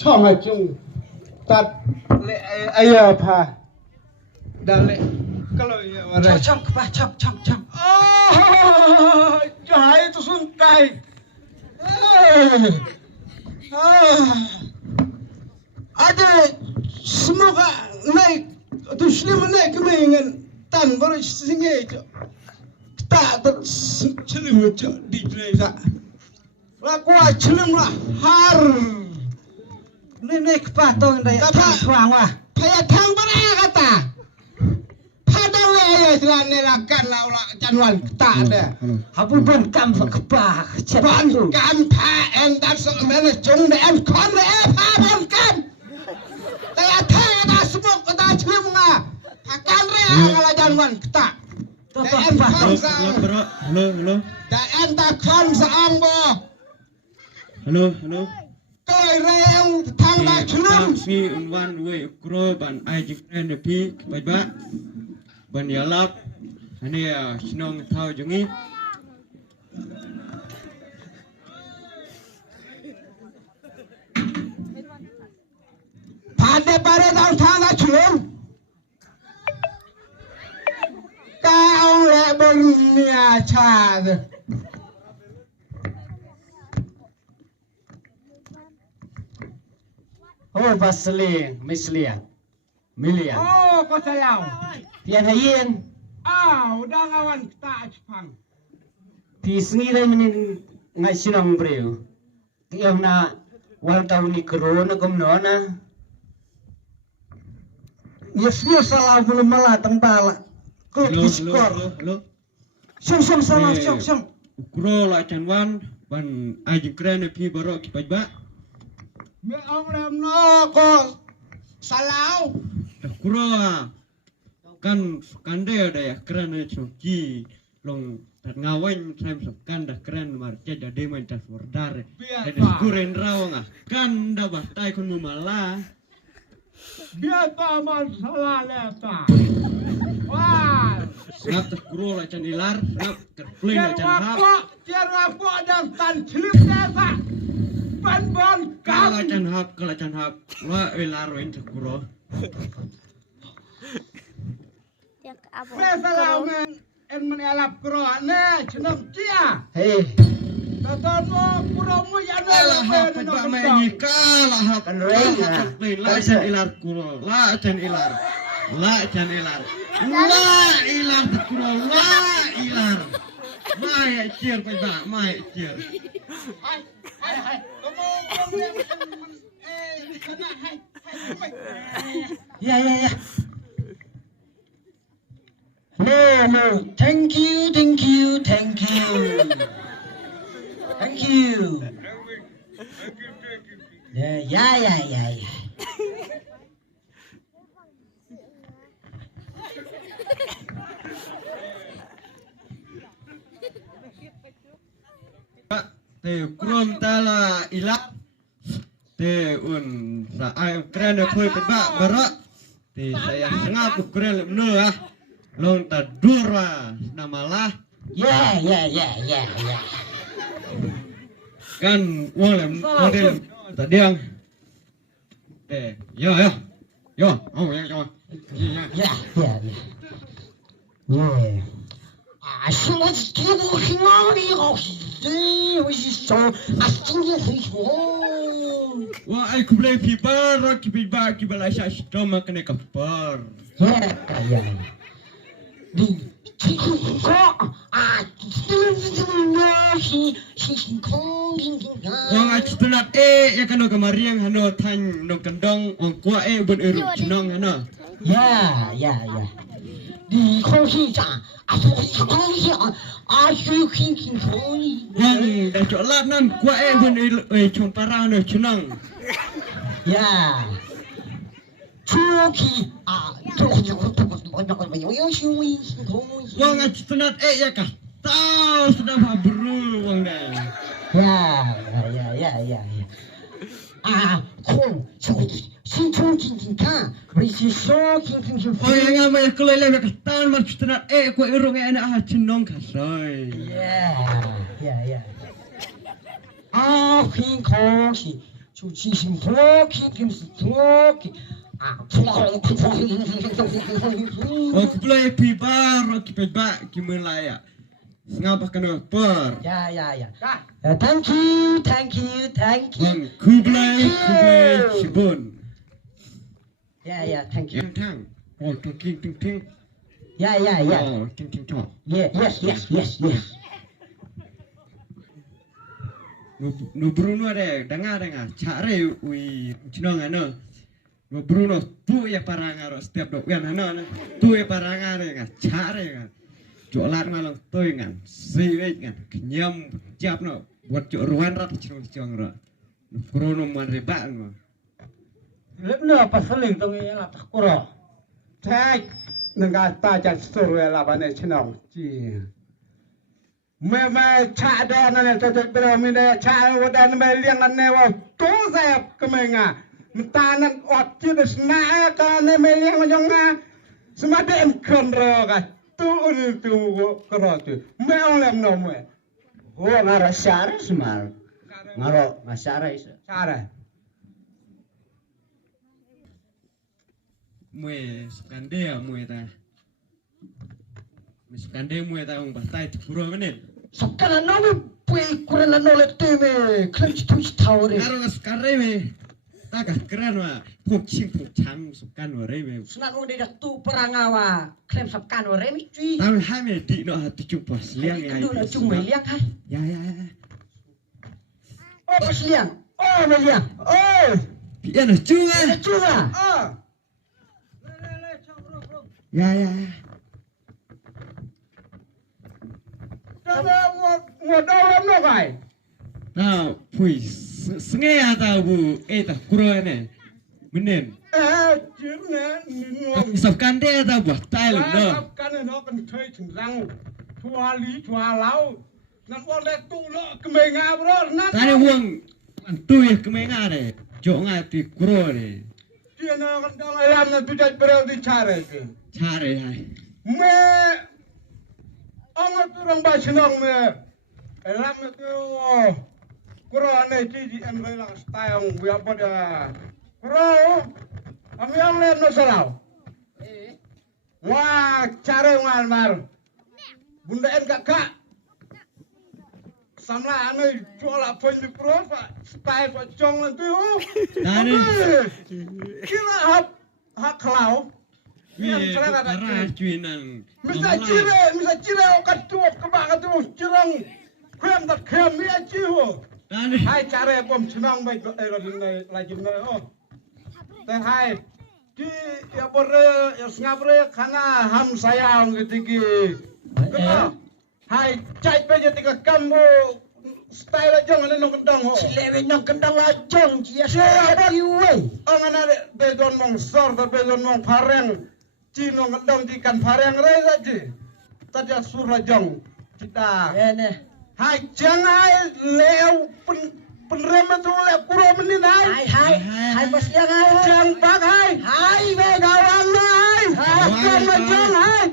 ช่องอะจุงตัดเลยไอ้พาดันเลยก็เลยอะไรช่องป่ะช่องโอ้จะหายตัวสุนใจada semoga naik tu selama naik kemengan tan baru singgah itu tak tercelim itu di desa laku celim lah har naik patong daya tang tuang wah payah tang mana kata padang ya jalan nelakan lah ulah januan tak ada hapu ban kam kepah ban kam pa en dat so mana jong de en kon de pa ban kam daya tang ada semua kata celim ngah akan rea kalau januan tak en kon sang halo da en tak kon sang bo halo tôi reo thang ba chulum si unwan we ukro ban ai jikren de pi bai ba ban yalap ane sinong thau jungi pada pare dau thang ba chulum kau le bon nia chad Oh, pasling, misliang, miliang. oh kau salau Tian hayin, udah ngawan tak Jepang ti sengirai menin ngai sinong breu. Tiang na wal tau ni corona gomnona. yes salah belum malah tembala kau diskor sung salah sung ukro la chanwan ban ai jikren de pi baro ki bai ba me ong ram no ko salau ukro kan kande ada ya keren choki long tat ngawen sam kan da keren mar jadi de man tas wordar ada kuren rawanga kan da batai kun mumala biar tak masalah leta wah ngap ta kuro la chan ilar ngap kerplin la chan hap tiar apa dan tan cilip desa ban kala chan hap wa ilar wen ta kuro masalah men en menelap kro ne cenam cia Hey, taton mo kuro mo ya kala hap pa me ni kala hap kan reng na. kerplin la chan ilar kuro la chan ilar la ilar ta kuro la ilar mai cier pa ba mai cier hai kamu sana hai Ya. No. Thank you. Ya. te krom tala ilat te un sa ai kren de phoi pe ba bara te saya sengap kren no ah long ta dura namalah Ya. kan wolem model tadiang te yo oh ya Yeah. Asyik dia bukan orang wa ai kublai pi bara ki pi ba ki bala sha stoma kene kapar Ya. Di wong acitunat ya kano kamariang hano tan no kandong wong kwa ben eru chinong hano Ya. Di kongsi cha, wong da cholat nan kwa ben chon parano chinong Ya. Chuki wong acitunat ya ka tau sudah habru wong dai Ya. Kong, sinchong kan, berisi shoking oh yang ngamai kulele ka tan mar citunat kwa irung ena chinong kasoi Ya. King kongsi. cuci simpoki kim simpoki Oh, kupulai pibar, kipeba, kimelaya. Ngapa kena per? ya thank you Kublai Shibun. ya thank you Yang tang. Oh, ting. ya Oh, ting tong. yes No Bruno ada dengar. Cari ui cinong ano. No Bruno tu ya parangar setiap dok kan ano. Tu ya parangar kan. Cari kan. Jualan malang tu kan. Siwet kan. Kenyam siap no. Buat ruan rat cinong rat. No Bruno manreban mah. lebih apa seling tu yang atas kuro cek negara jas suruh lawan chinong ji me chada nan tetek bro mi de cha wadan me liang nan ne wa to zap kemenga mentanan ot ji de sna ka ne me liang jong nga semade em kondro ka tu kro tu me olem no me Oh, ngaro syara semal. Ngaro ngasara isa. cara Mue skande mue ta ung batai puro menen. sakana no me pui kurana no le teme klemch tuch tawre Karo skare me. Taka keren wa. Puk chang sukan wa re me. Sunan udah dah tu perangawa klaim sabkan ore mi cui. Tapi hame di no hati cupas liang ya. Kedua nak cuma liang hai. Ya. Oh pas liang. Oh meliang. Oh. Pian no cunga. Ada cuma. Oh. Ya. Coba mau dalam no kai. Nah, pui senge ata bu eta kuro ne. Menen. Jirna nuang. Sabkan de ata bu tai lo no. Kan no kan chơi chừng răng. Chua lý chua lau. Nan wong le tu lo kemenga bro. Nan. Tare wong tu ya kemenga ne. Jo nga ti kuro ne. Dia na kan dang alam na tu jat bro di care ke. Chare hai. Me ang turang ba sinong me elam na tu kuro ne ti di em lang style we apa da kuro am yang le no salau wah care ngal mar bunda en kakak samla ane jual apa di kuro pa style pa chong lan tu Dani. kira hak kalau Wi para cuinan. Misa cire okat tu kebak tu cirang krem tak krem ni aci ho. Dani. Hai care bom senang baik lagi oh. Teh hai di ya bore ya ngabre kana ham sayang ketiki. Hai cai peje tika kambo style jong ane nong kendang ho. Lewe nong kendang lajong cia sia diwe. Angana be don mong sor be don mong pareng. Cino ngedong di kan pareng reza ji. Tadi surah jong kita. Ene. Hai jangan leu penrem tu le kuro menin hai pas liang hai. Jang bak hai. Hai be gawan hai. Hai kan jong hai.